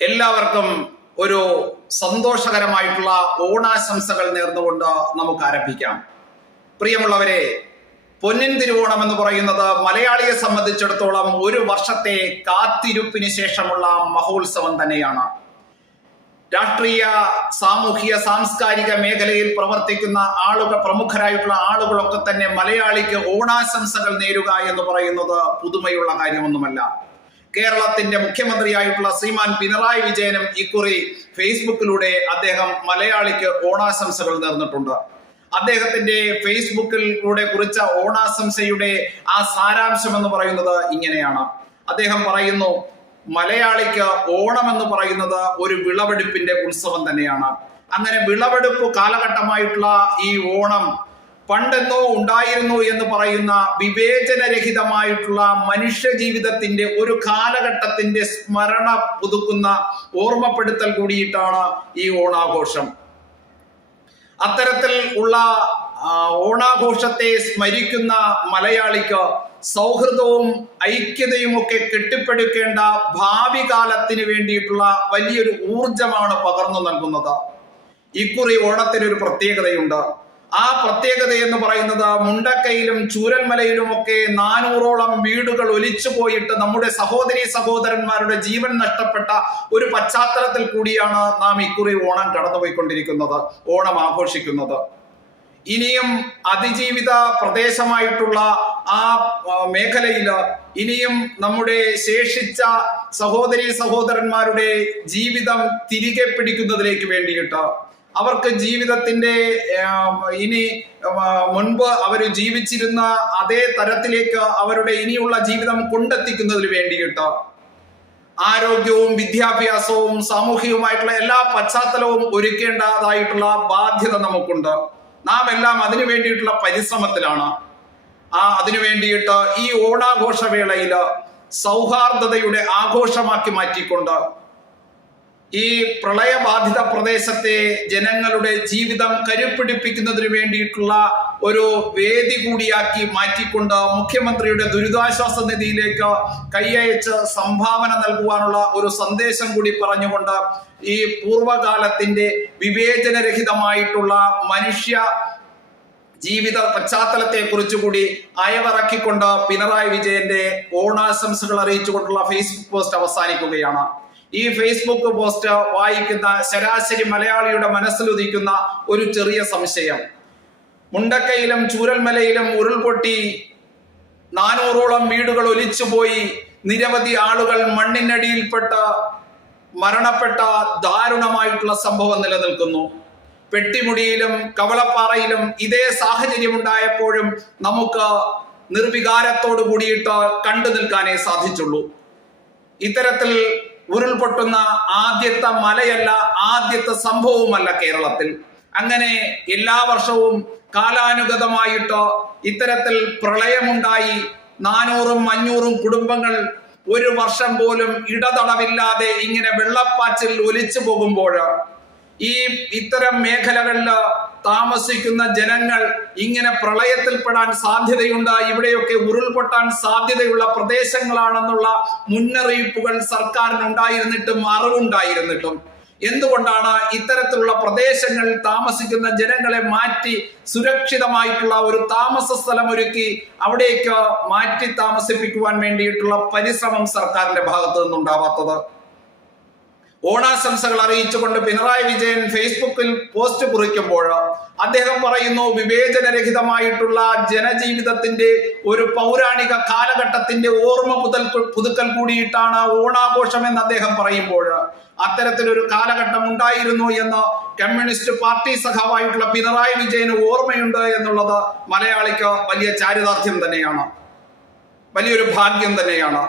എല്ലാവർക്കും ഒരു സന്തോഷകരമായിട്ടുള്ള ഓണാശംസകൾ നേർന്നുകൊണ്ട് നമുക്ക് ആരംഭിക്കാം. പ്രിയമുള്ളവരെ, പൊന്നിൻ തിരുവോണം എന്ന് പറയുന്നത് മലയാളിയെ സംബന്ധിച്ചിടത്തോളം ഒരു വർഷത്തെ കാത്തിരിപ്പിന് ശേഷമുള്ള മഹോത്സവം തന്നെയാണ്. രാഷ്ട്രീയ, സാമൂഹിക, സാംസ്കാരിക മേഖലയിൽ പ്രവർത്തിക്കുന്ന ആളുകൾ, പ്രമുഖരായിട്ടുള്ള ആളുകളൊക്കെ തന്നെ മലയാളിക്ക് ഓണാശംസകൾ നേരുക എന്ന് പറയുന്നത് പുതുമയുള്ള കാര്യമൊന്നുമല്ല. കേരളത്തിന്റെ മുഖ്യമന്ത്രിയായിട്ടുള്ള ശ്രീമാൻ പിണറായി വിജയനും ഇക്കുറി ഫേസ്ബുക്കിലൂടെ അദ്ദേഹം മലയാളിക്ക് ഓണാശംസകൾ നേർന്നിട്ടുണ്ട്. അദ്ദേഹത്തിന്റെ ഫേസ്ബുക്കിലൂടെ കുറിച്ച ഓണാശംസയുടെ ആ സാരാംശം എന്ന് പറയുന്നത് ഇങ്ങനെയാണ്. അദ്ദേഹം പറയുന്നു, മലയാളിക്ക് ഓണം എന്ന് പറയുന്നത് ഒരു വിളവെടുപ്പിന്റെ ഉത്സവം തന്നെയാണ്. അങ്ങനെ വിളവെടുപ്പ് കാലഘട്ടമായിട്ടുള്ള ഈ ഓണം പണ്ടെന്നോ ഉണ്ടായിരുന്നു എന്ന് പറയുന്ന വിവേചനരഹിതമായിട്ടുള്ള മനുഷ്യ ജീവിതത്തിന്റെ ഒരു കാലഘട്ടത്തിന്റെ സ്മരണ പുതുക്കുന്ന ഓർമ്മപ്പെടുത്തൽ കൂടിയിട്ടാണ് ഈ ഓണാഘോഷം. അത്തരത്തിൽ ഉള്ള ഓണാഘോഷത്തെ സ്മരിക്കുന്ന മലയാളിക്ക് സൗഹൃദവും ഐക്യതയും ഒക്കെ കെട്ടിപ്പടുക്കേണ്ട ഭാവി കാലത്തിന് വേണ്ടിയിട്ടുള്ള വലിയൊരു ഊർജമാണ് പകർന്നു നൽകുന്നത്. ഇക്കുറി ഓണത്തിനൊരു പ്രത്യേകതയുണ്ട്. ആ പ്രത്യേകത എന്ന് പറയുന്നത് മുണ്ടക്കയിലും ചൂരൽമലയിലും ഒക്കെ 400ഓളം വീടുകൾ ഒലിച്ചു പോയിട്ട് നമ്മുടെ സഹോദരന്മാരുടെ ജീവൻ നഷ്ടപ്പെട്ട ഒരു പശ്ചാത്തലത്തിൽ കൂടിയാണ് നാം ഇക്കുറി ഓണം കടന്നുപോയിക്കൊണ്ടിരിക്കുന്നത്, ഓണം ആഘോഷിക്കുന്നത്. ഇനിയും അതിജീവിത പ്രദേശമായിട്ടുള്ള ആ മേഖലയില് ഇനിയും നമ്മുടെ ശേഷിച്ച സഹോദരന്മാരുടെ ജീവിതം തിരികെ പിടിക്കുന്നതിലേക്ക് വേണ്ടിയിട്ട്, അവർക്ക് ജീവിതത്തിന്റെ ഇനി മുൻപ് അവർ ജീവിച്ചിരുന്ന അതേ തരത്തിലേക്ക് അവരുടെ ഇനിയുള്ള ജീവിതം കൊണ്ടെത്തിക്കുന്നതിന് വേണ്ടിയിട്ട് ആരോഗ്യവും വിദ്യാഭ്യാസവും സാമൂഹികവുമായിട്ടുള്ള എല്ലാ പശ്ചാത്തലവും ഒരുക്കേണ്ടതായിട്ടുള്ള ബാധ്യത നമുക്കുണ്ട്. നാം എല്ലാം അതിനു വേണ്ടിയിട്ടുള്ള പരിശ്രമത്തിലാണ്. അതിനു വേണ്ടിയിട്ട് ഈ ഓണാഘോഷവേളയിൽ സൗഹാർദ്ദതയുടെ ആഘോഷമാക്കി മാറ്റിക്കൊണ്ട് ഈ പ്രളയബാധിത പ്രദേശത്തെ ജനങ്ങളുടെ ജീവിതം കരുപ്പിടിപ്പിക്കുന്നതിന് വേണ്ടിയിട്ടുള്ള ഒരു വേദി കൂടിയാക്കി മാറ്റിക്കൊണ്ട് മുഖ്യമന്ത്രിയുടെ ദുരിതാശ്വാസ നിധിയിലേക്ക് കൈയയച്ച് സംഭാവന നൽകുവാനുള്ള ഒരു സന്ദേശം കൂടി പറഞ്ഞുകൊണ്ട് ഈ പൂർവ്വകാലത്തിന്റെ വിവേചനരഹിതമായിട്ടുള്ള മനുഷ്യ ജീവിത പശ്ചാത്തലത്തെ കുറിച്ചുകൂടി അയവിറക്കിക്കൊണ്ട് പിണറായി വിജയന്റെ ഓണാശംസകൾ അറിയിച്ചുകൊണ്ടുള്ള ഫേസ്ബുക്ക് പോസ്റ്റ് അവസാനിക്കുകയാണ്. ഈ ഫേസ്ബുക്ക് പോസ്റ്റ് വായിക്കുന്ന ശരാശരി മലയാളിയുടെ മനസ്സിലുദിക്കുന്ന ഒരു ചെറിയ സംശയം, മുണ്ടക്കയിലും ചൂരൽമലയിലും ഉരുൾപൊട്ടി 400ഓളം വീടുകൾ ഒലിച്ചുപോയി, നിരവധി ആളുകൾ മണ്ണിനടിയിൽപ്പെട്ട് മരണപ്പെട്ട ദാരുണമായിട്ടുള്ള സംഭവം നിലനിൽക്കുന്നു. പെട്ടിമുടിയിലും കവളപ്പാറയിലും ഇതേ സാഹചര്യം ഉണ്ടായപ്പോഴും നമുക്ക് നിർവികാരത്തോടു കൂടിയിട്ട് കണ്ടു നിൽക്കാനേ സാധിച്ചുള്ളൂ. ഇത്തരത്തിൽ ഉരുൾപൊട്ടുന്ന ആദ്യത്തെ മലയല്ല, ആദ്യത്തെ സംഭവവുമല്ല കേരളത്തിൽ. അങ്ങനെ എല്ലാ വർഷവും കാലാനുഗതമായിട്ട് ഇത്തരത്തിൽ പ്രളയമുണ്ടായി 400ഉം 500ഉം കുടുംബങ്ങൾ ഒരു വർഷം പോലും ഇടതടവില്ലാതെ ഇങ്ങനെ വെള്ളപ്പാച്ചിൽ ഒലിച്ചു പോകുമ്പോൾ ഇത്തരം മേഖലകളിൽ താമസിക്കുന്ന ജനങ്ങൾ ഇങ്ങനെ പ്രളയത്തിൽപ്പെടാൻ സാധ്യതയുണ്ട്, ഇവിടെയൊക്കെ ഉരുൾപൊട്ടാൻ സാധ്യതയുള്ള പ്രദേശങ്ങളാണെന്നുള്ള മുന്നറിയിപ്പുകൾ സർക്കാരിനുണ്ടായിരുന്നിട്ടും അറിവുണ്ടായിരുന്നിട്ടും എന്തുകൊണ്ടാണ് ഇത്തരത്തിലുള്ള പ്രദേശങ്ങളിൽ താമസിക്കുന്ന ജനങ്ങളെ മാറ്റി സുരക്ഷിതമായിട്ടുള്ള ഒരു താമസ സ്ഥലം ഒരുക്കി അവിടേക്ക് മാറ്റി താമസിപ്പിക്കുവാൻ വേണ്ടിയിട്ടുള്ള പരിശ്രമം സർക്കാരിന്റെ ഭാഗത്തു നിന്നുണ്ടാവാത്തത്? ഓണാശംസകൾ അറിയിച്ചുകൊണ്ട് പിണറായി വിജയൻ ഫേസ്ബുക്കിൽ പോസ്റ്റ് കുറിക്കുമ്പോൾ അദ്ദേഹം പറയുന്നു, വിവേചനരഹിതമായിട്ടുള്ള ജനജീവിതത്തിന്റെ ഒരു പൗരാണിക കാലഘട്ടത്തിന്റെ ഓർമ്മ പുതുക്കൽ കൂടിയിട്ടാണ് ഓണാഘോഷം എന്ന് അദ്ദേഹം പറയുമ്പോൾ, അത്തരത്തിലൊരു കാലഘട്ടം ഉണ്ടായിരുന്നു എന്ന് കമ്മ്യൂണിസ്റ്റ് പാർട്ടി സഖാവായിട്ടുള്ള പിണറായി വിജയന് ഓർമ്മയുണ്ട് എന്നുള്ളത് മലയാളിക്ക് വലിയ ചാരിതാർത്ഥ്യം തന്നെയാണ്, വലിയൊരു ഭാഗ്യം തന്നെയാണ്.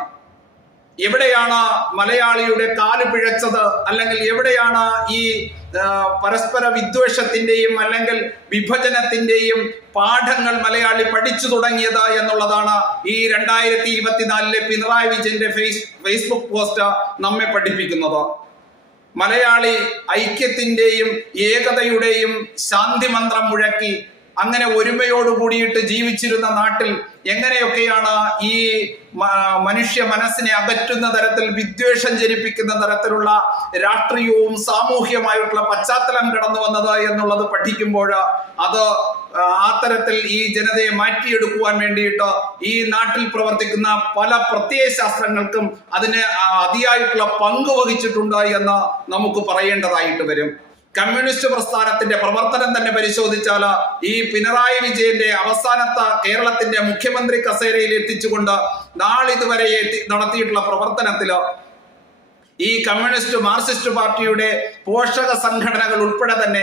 എവിടെയാണ് മലയാളിയുടെ കാല് പിഴച്ചത്, അല്ലെങ്കിൽ എവിടെയാണ് ഈ പരസ്പര വിദ്വേഷത്തിന്റെയും അല്ലെങ്കിൽ വിഭജനത്തിന്റെയും പാഠങ്ങൾ മലയാളി പഠിച്ചു തുടങ്ങിയത് എന്നുള്ളതാണ് ഈ 2024 പിണറായി വിജയന്റെ ഫേസ്ബുക്ക് പോസ്റ്റ് നമ്മെ പഠിപ്പിക്കുന്നത്. മലയാളി ഐക്യത്തിന്റെയും ഏകതയുടെയും ശാന്തി മന്ത്രം മുഴക്കി അങ്ങനെ ഒരുമയോട് കൂടിയിട്ട് ജീവിച്ചിരുന്ന നാട്ടിൽ എങ്ങനെയൊക്കെയാണ് ഈ മനുഷ്യ മനസ്സിനെ അകറ്റുന്ന തരത്തിൽ, വിദ്വേഷം ജനിപ്പിക്കുന്ന തരത്തിലുള്ള രാഷ്ട്രീയവും സാമൂഹ്യമായിട്ടുള്ള പശ്ചാത്തലം കടന്നു വന്നത് എന്നുള്ളത് പഠിക്കുമ്പോൾ അത് ആ തരത്തിൽ ഈ ജനതയെ മാറ്റിയെടുക്കുവാൻ വേണ്ടിയിട്ട് ഈ നാട്ടിൽ പ്രവർത്തിക്കുന്ന പല പ്രത്യയശാസ്ത്രങ്ങൾക്കും അതിന് അതിയായിട്ടുള്ള പങ്ക് വഹിച്ചിട്ടുണ്ട് എന്ന് നമുക്ക് പറയേണ്ടതായിട്ട് വരും. കമ്മ്യൂണിസ്റ്റ് പ്രസ്ഥാനത്തിന്റെ പ്രവർത്തനം തന്നെ പരിശോധിച്ചാൽ ഈ പിണറായി വിജയന്റെ അവസാനത്തെ കേരളത്തിന്റെ മുഖ്യമന്ത്രി കസേരയിൽ എത്തിച്ചുകൊണ്ട് നാളിതുവരെ നടത്തിയിട്ടുള്ള പ്രവർത്തനത്തില് ഈ കമ്മ്യൂണിസ്റ്റ് മാർക്സിസ്റ്റ് പാർട്ടിയുടെ പോഷക സംഘടനകൾ ഉൾപ്പെടെ തന്നെ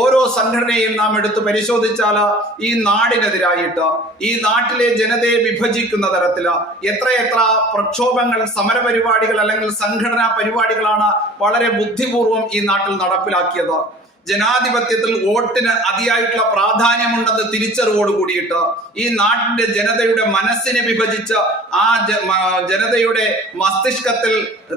ഓരോ സംഘടനയും നാം എടുത്ത് പരിശോധിച്ചാൽ ഈ നാടിനെതിരായിട്ട്, ഈ നാട്ടിലെ ജനതയെ വിഭജിക്കുന്ന തരത്തില് എത്രയെത്ര പ്രക്ഷോഭങ്ങൾ, സമരപരിപാടികൾ അല്ലെങ്കിൽ സംഘടനാ പരിപാടികളാണ് വളരെ ബുദ്ധിപൂർവം ഈ നാട്ടിൽ നടപ്പിലാക്കിയത്. ജനാധിപത്യത്തിൽ വോട്ടിന് അതിയായിട്ടുള്ള പ്രാധാന്യമുണ്ടെന്ന് തിരിച്ചറിവോട് കൂടിയിട്ട് ഈ നാട്ടിന്റെ ജനതയുടെ മനസ്സിനെ വിഭജിച്ച് ആ ജനതയുടെ മസ്തിഷ്കത്തിൽ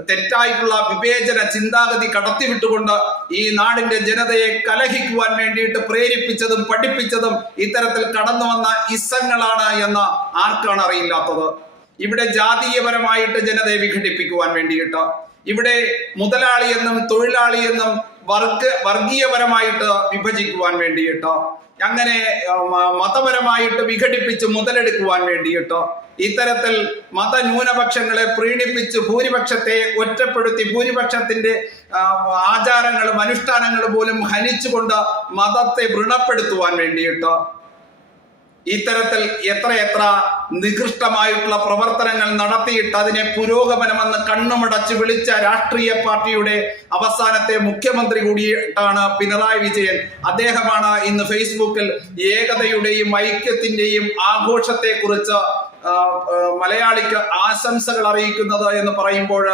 തെറ്റായിട്ടുള്ള വിവേചന ചിന്താഗതി കടത്തിവിട്ടുകൊണ്ട് ഈ നാടിന്റെ ജനതയെ കലഹിക്കുവാൻ വേണ്ടിയിട്ട് പ്രേരിപ്പിച്ചതും പഠിപ്പിച്ചതും ഇത്തരത്തിൽ കടന്നു വന്ന ഇസങ്ങളാണ് എന്ന് ആർക്കാണ് അറിയില്ലാത്തത്. ഇവിടെ ജാതീയപരമായിട്ട് ജനതയെ വിഘടിപ്പിക്കുവാൻ വേണ്ടിയിട്ട്, ഇവിടെ മുതലാളി എന്നും തൊഴിലാളി എന്നും വർഗീയപരമായിട്ട് വിഭജിക്കുവാൻ വേണ്ടിയിട്ട്, അങ്ങനെ മതപരമായിട്ട് വിഘടിപ്പിച്ച് മുതലെടുക്കുവാൻ വേണ്ടിയിട്ട്, ഇത്തരത്തിൽ മതന്യൂനപക്ഷങ്ങളെ പ്രീണിപ്പിച്ച് ഭൂരിപക്ഷത്തെ ഒറ്റപ്പെടുത്തി ഭൂരിപക്ഷത്തിന്റെ ആചാരങ്ങളും അനുഷ്ഠാനങ്ങളും പോലും ഹനിച്ചുകൊണ്ട് മതത്തെ വ്രണപ്പെടുത്തുവാൻ വേണ്ടിയിട്ട് ഇത്തരത്തിൽ എത്രയെത്ര നികൃഷ്ടമായിട്ടുള്ള പ്രവർത്തനങ്ങൾ നടത്തിയിട്ട് അതിനെ പുരോഗമനമെന്ന് കണ്ണുമടച്ച് വിളിച്ച രാഷ്ട്രീയ പാർട്ടിയുടെ അവസാനത്തെ മുഖ്യമന്ത്രി കൂടിയിട്ടാണ് പിണറായി വിജയൻ. അദ്ദേഹമാണ് ഇന്ന് ഫേസ്ബുക്കിൽ ഏകതയുടെയും ഐക്യത്തിന്റെയും ആഘോഷത്തെ കുറിച്ച് മലയാളിക്ക് ആശംസകൾ അറിയിക്കുന്നത് എന്ന് പറയുമ്പോൾ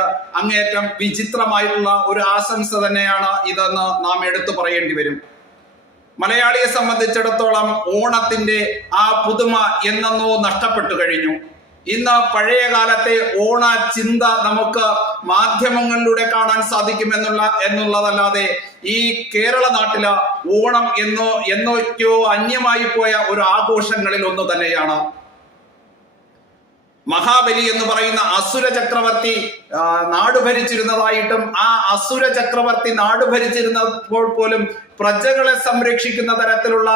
അങ്ങേയറ്റം വിചിത്രമായിട്ടുള്ള ഒരു ആശംസ തന്നെയാണ് ഇതെന്ന് നാം എടുത്തു പറയേണ്ടി വരും. മലയാളിയെ സംബന്ധിച്ചിടത്തോളം ഓണത്തിന്റെ ആ പുതുമ എന്നോ നഷ്ടപ്പെട്ടു കഴിഞ്ഞു. ഇന്ന് പഴയ കാലത്തെ ഓണ ചിന്ത നമുക്ക് മാധ്യമങ്ങളിലൂടെ കാണാൻ സാധിക്കും എന്നുള്ളതല്ലാതെ ഈ കേരള നാട്ടില് ഓണം എന്നൊക്കെയോ അന്യമായി പോയ ഒരു ആഘോഷങ്ങളിൽ ഒന്ന് തന്നെയാണ്. മഹാബലി എന്ന് പറയുന്ന അസുര ചക്രവർത്തി നാടുഭരിച്ചിരുന്നതായിട്ടും ആ അസുര ചക്രവർത്തി നാടുഭരിച്ചിരുന്നപ്പോൾ പോലും പ്രജകളെ സംരക്ഷിക്കുന്ന തരത്തിലുള്ള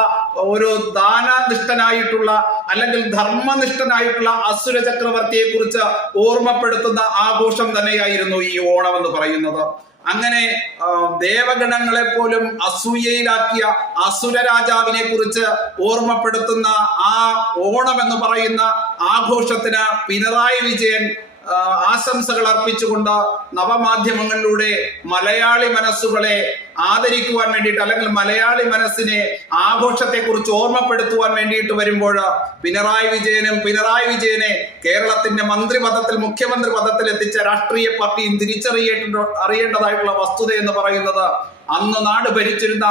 ഒരു ദാനനിഷ്ഠനായിട്ടുള്ള അല്ലെങ്കിൽ ധർമ്മനിഷ്ഠനായിട്ടുള്ള അസുര ചക്രവർത്തിയെ കുറിച്ച് ഓർമ്മപ്പെടുത്തുന്ന ആഘോഷം തന്നെയായിരുന്നു ഈ ഓണം എന്ന് പറയുന്നത്. അങ്ങനെ ദേവഗണങ്ങളെ പോലും അസൂയയിലാക്കിയ അസുര രാജാവിനെ കുറിച്ച് ഓർമ്മപ്പെടുത്തുന്ന ആ ഓണം എന്ന് പറയുന്ന ആഘോഷത്തിന് പിണറായി വിജയൻ ആശംസകൾ അർപ്പിച്ചുകൊണ്ട് നവമാധ്യമങ്ങളിലൂടെ മലയാളി മനസ്സുകളെ ആദരിക്കുവാൻ വേണ്ടിയിട്ട് അല്ലെങ്കിൽ മലയാളി മനസ്സിനെ ആഘോഷത്തെ കുറിച്ച് ഓർമ്മപ്പെടുത്തുവാൻ വേണ്ടിയിട്ട് വരുമ്പോൾ പിണറായി വിജയനെ കേരളത്തിന്റെ മന്ത്രിപദത്തിൽ, മുഖ്യമന്ത്രി പദത്തിൽ എത്തിച്ച രാഷ്ട്രീയ പാർട്ടിയും അറിയേണ്ടതായിട്ടുള്ള വസ്തുത എന്ന് പറയുന്നത് അന്ന് നാട് ഭരിച്ചിരുന്ന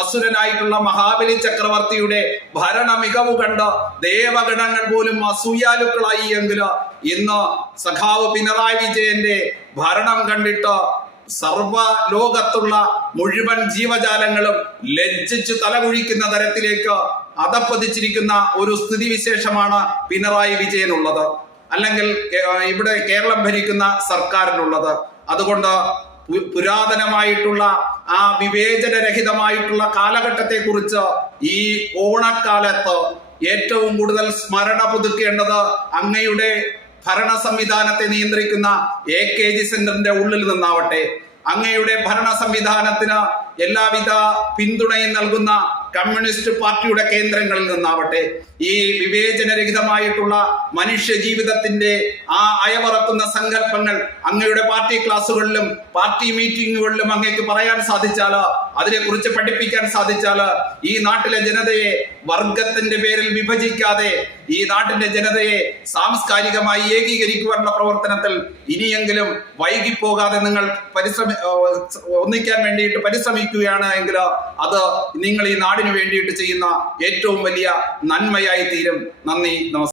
അസുരനായിട്ടുള്ള മഹാബലി ചക്രവർത്തിയുടെ ഭരണ മികവ് കണ്ട് ദേവഗണങ്ങൾ പോലും അസൂയാലുക്കളായി എങ്കിൽ ഇന്ന് സഖാവ് പിണറായി വിജയന്റെ ഭരണം കണ്ടിട്ട് സർവ ലോകത്തുള്ള മുഴുവൻ ജീവജാലങ്ങളും ലജ്ജിച്ചു തലകുഴിക്കുന്ന തരത്തിലേക്ക് അധപ്പതിച്ചിരിക്കുന്ന ഒരു സ്ഥിതിവിശേഷമാണ് പിണറായി വിജയനുള്ളത്, അല്ലെങ്കിൽ ഇവിടെ കേരളം ഭരിക്കുന്ന സർക്കാരിനുള്ളത്. അതുകൊണ്ട് പുരാതനമായിട്ടുള്ള ആ വിവേചനരഹിതമായിട്ടുള്ള കാലഘട്ടത്തെ കുറിച്ച് ഈ ഓണക്കാലത്ത് ഏറ്റവും കൂടുതൽ സ്മരണ പുതുക്കേണ്ടത് അങ്ങയുടെ ഭരണ സംവിധാനത്തെ നിയന്ത്രിക്കുന്ന AKG സെന്ററിന്റെ ഉള്ളിൽ നിന്നാവട്ടെ, അങ്ങയുടെ ഭരണ സംവിധാനത്തിന് എല്ലാവിധ പിന്തുണയും നൽകുന്ന കമ്മ്യൂണിസ്റ്റ് പാർട്ടിയുടെ കേന്ദ്രങ്ങളിൽ നിന്നാവട്ടെ, ഈ വിവേചനരഹിതമായിട്ടുള്ള മനുഷ്യ ജീവിതത്തിന്റെ ആ അയവറക്കുന്ന സങ്കല്പങ്ങൾ അങ്ങയുടെ പാർട്ടി ക്ലാസുകളിലും പാർട്ടി മീറ്റിങ്ങുകളിലും അങ്ങേക്ക് പറയാൻ സാധിച്ചാൽ, അതിനെക്കുറിച്ച് പഠിപ്പിക്കാൻ സാധിച്ചാൽ, ഈ നാട്ടിലെ ജനതയെ വർഗത്തിന്റെ പേരിൽ വിഭജിക്കാതെ ഈ നാട്ടിന്റെ ജനതയെ സാംസ്കാരികമായി ഏകീകരിക്കുവാനുള്ള പ്രവർത്തനത്തിൽ ഇനിയെങ്കിലും വൈകിപ്പോകാതെ നിങ്ങൾ ഒന്നിക്കാൻ വേണ്ടിയിട്ട് പരിശ്രമിക്കുകയാണ് എങ്കിൽ അത് നിങ്ങൾ ഈ നാടിന് വേണ്ടിയിട്ട് ചെയ്യുന്ന ഏറ്റവും വലിയ നന്മയായി തീരും. നന്ദി, നമസ്കാരം.